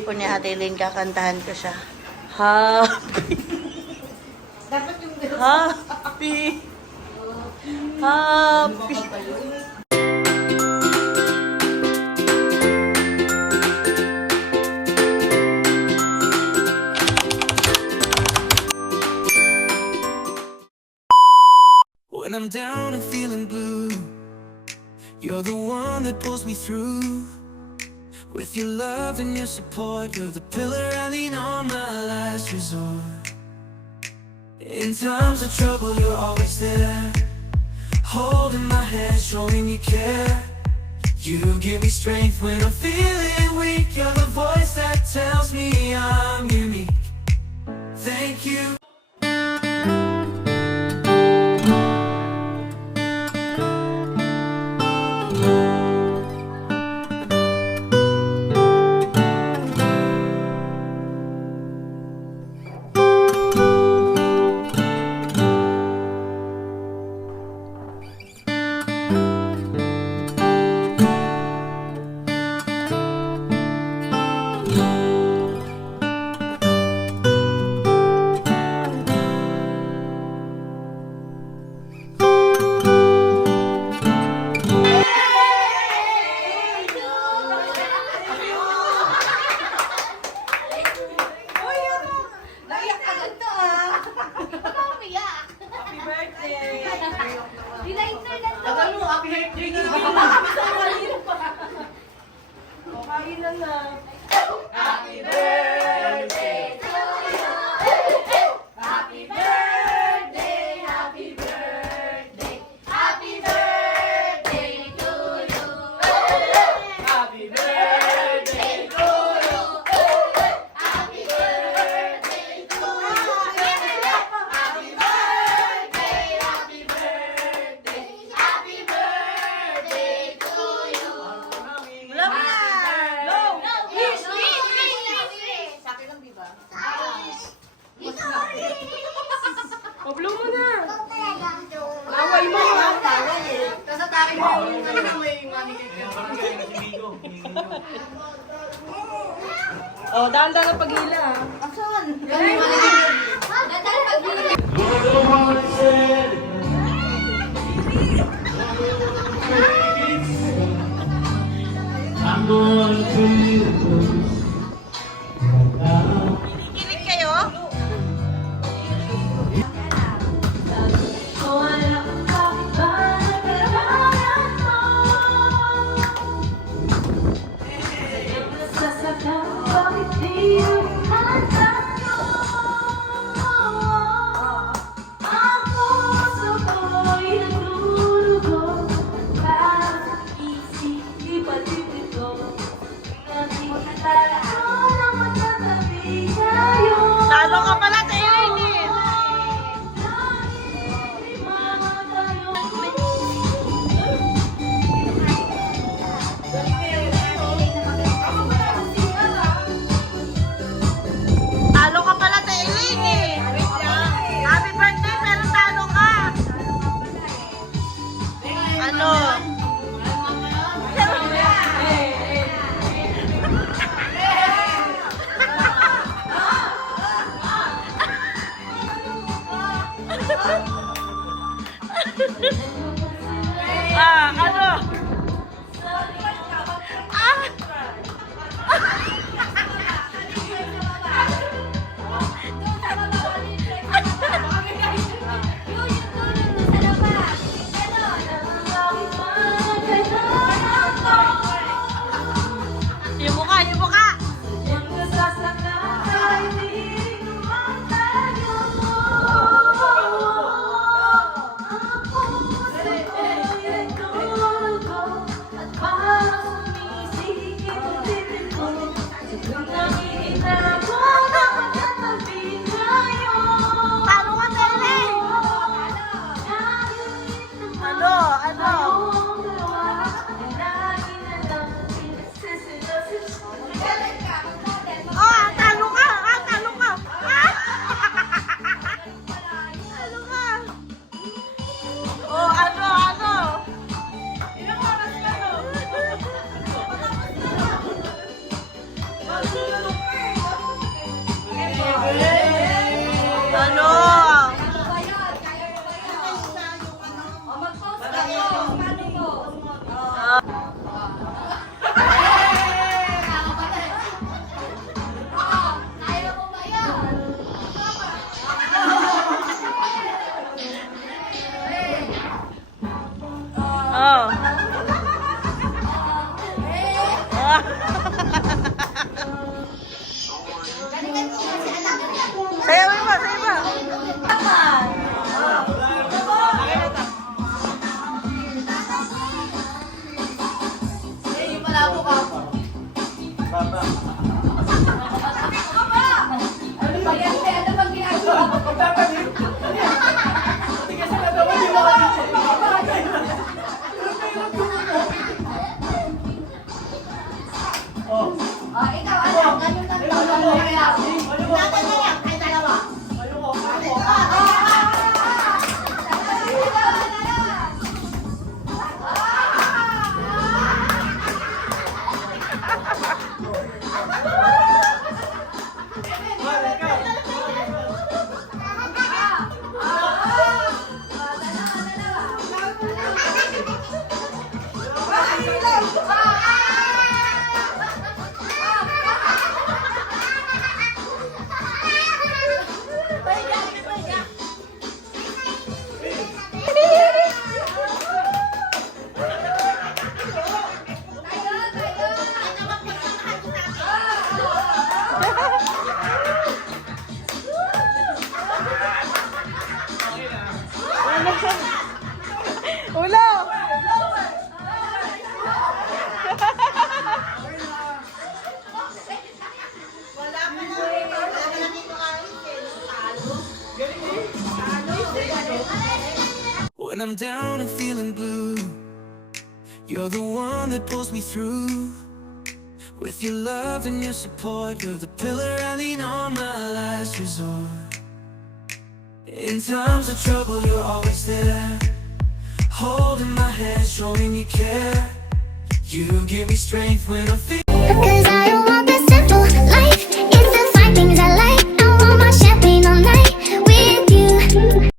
po ni Ate Lynn, kakantahan ko siya. Happy. Dapat yung Happy. Happy. When I'm down and feeling blue, you're the one that pulls me through. With your love and your support, you're the pillar I lean on, my last resort. In times of trouble, you're always there, holding my hand, showing you care. You give me strength when I'm feeling weak. You're the voice that tells me I'm unique. Thank you. Pablo mo na. Laway mo. Tapos atake mo yung may manikit. Oh, dahan-dahan ang paghila. Asan? Yung may manikit. I'm gonna be the close. Kinig kayo? Talo ka pala, Taylor! Talo ka pala, Taylor! Happy birthday, pero talo ka! Ano? Ano? Yung mukha, yung mukha! Talo ka, Taylor! Ano? Ano? Talo ka! Talo ka! Talo ka! Ano? Ano? Ilang oras ka, no? Ano? Oh. Sayawin mo, sayawin mo. Ulo! When I'm down and feeling blue, you're the one that pulls me through. With your love and your support, you're the pillar I lean on, my last resort. In times of trouble, you're always there, holding my hand, showing you care. You give me strength when I feel. 'Cause I don't